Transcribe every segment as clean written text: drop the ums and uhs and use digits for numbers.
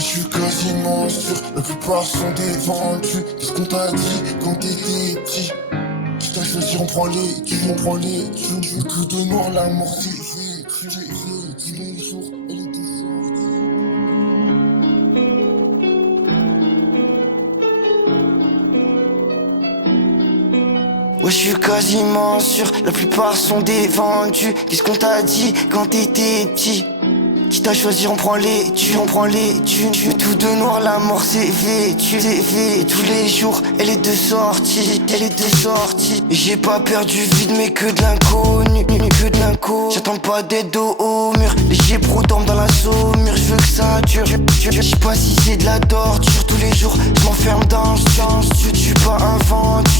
je suis quasiment sûr, la plupart sont des vendus. Qu'est-ce qu'on t'a dit quand t'étais petit? Quitte à choisir, on prend les tu, on prend les tu. Le coup de noir, la mort c'est vécu, tous les jours, elle est sortie. Ouais, je suis quasiment sûr, la plupart sont des vendus. Qu'est-ce qu'on t'a dit quand t'étais petit? Quitte à choisir, on prend les tu, on prend les thunes. Tout de noir, la mort c'est vêtu, tous les jours, elle est de sortie, elle est de sortie. J'ai pas perdu vide, mais que de l'inconnu, que de l'inconnu. J'attends pas d'être dos au mur, j'ai pro dorment dans la saumure. Je veux que ça dure, je sais pas si c'est de la torture. Tous les jours, je m'enferme dans le sens, je suis pas un vendu.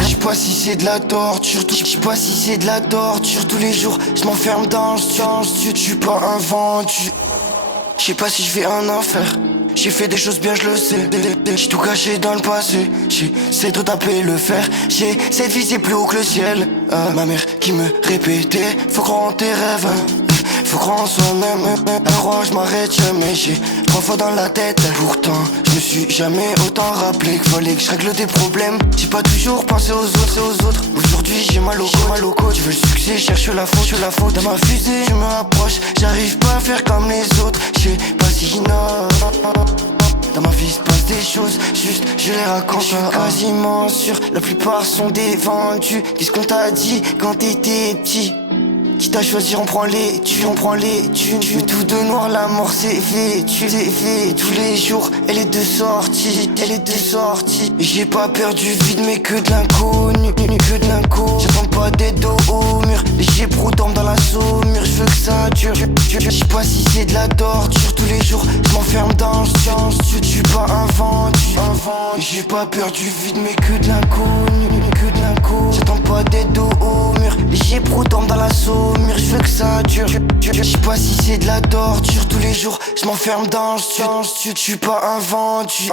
Je sais pas si c'est de la torture, je sais pas si c'est de la torture. Tous les jours, je m'enferme dans le sens, je suis pas un vendu. Je sais pas si je vais en enfer. J'ai fait des choses bien, je le sais. J'ai tout caché dans le passé. J'essaie de taper le fer. J'ai cette vie, c'est plus haut que le ciel. Ma mère qui me répétait: faut croire en tes rêves, faut croire en soi-même. Un roi, je m'arrête jamais. J'ai 3 fois dans la tête. Pourtant, je me suis jamais autant rappelé qu'il fallait que je règle des problèmes. J'ai pas toujours pensé aux autres. Aujourd'hui, j'ai mal au côte. Je veux le succès, cherche la faute. Dans ma fusée, je me rapproche. J'arrive pas à faire comme les autres. Je sais pas si dans ma vie se passe des choses, juste je les raconte. Je suis quasiment sûr, la plupart sont des vendus. Qu'est-ce qu'on t'a dit quand t'étais petit? Quitte à choisir, on prend les tu, on prend les thunes. Tout de noir, la mort c'est vêtu, tous les jours, elle est de sortie, elle est de sortie. J'ai pas perdu vide, mais que de l'inconnu, que de l'inconnu. J'attends pas d'être dos au mur, j'ai pro dorment dans la saumure. Je veux que ça dure, je sais pas si c'est de la torture. Tous les jours, je m'enferme dans le sens, je suis pas un vendu. J'ai pas perdu vide, mais que de l'inconnu, que de l'inconnu. J'attends pas d'être dos au mur, j'ai pro dorment dans la saumure. Je veux que ça dure, je sais pas si c'est de la torture. Tous les jours, je m'enferme dans le sens, je suis pas un vendu.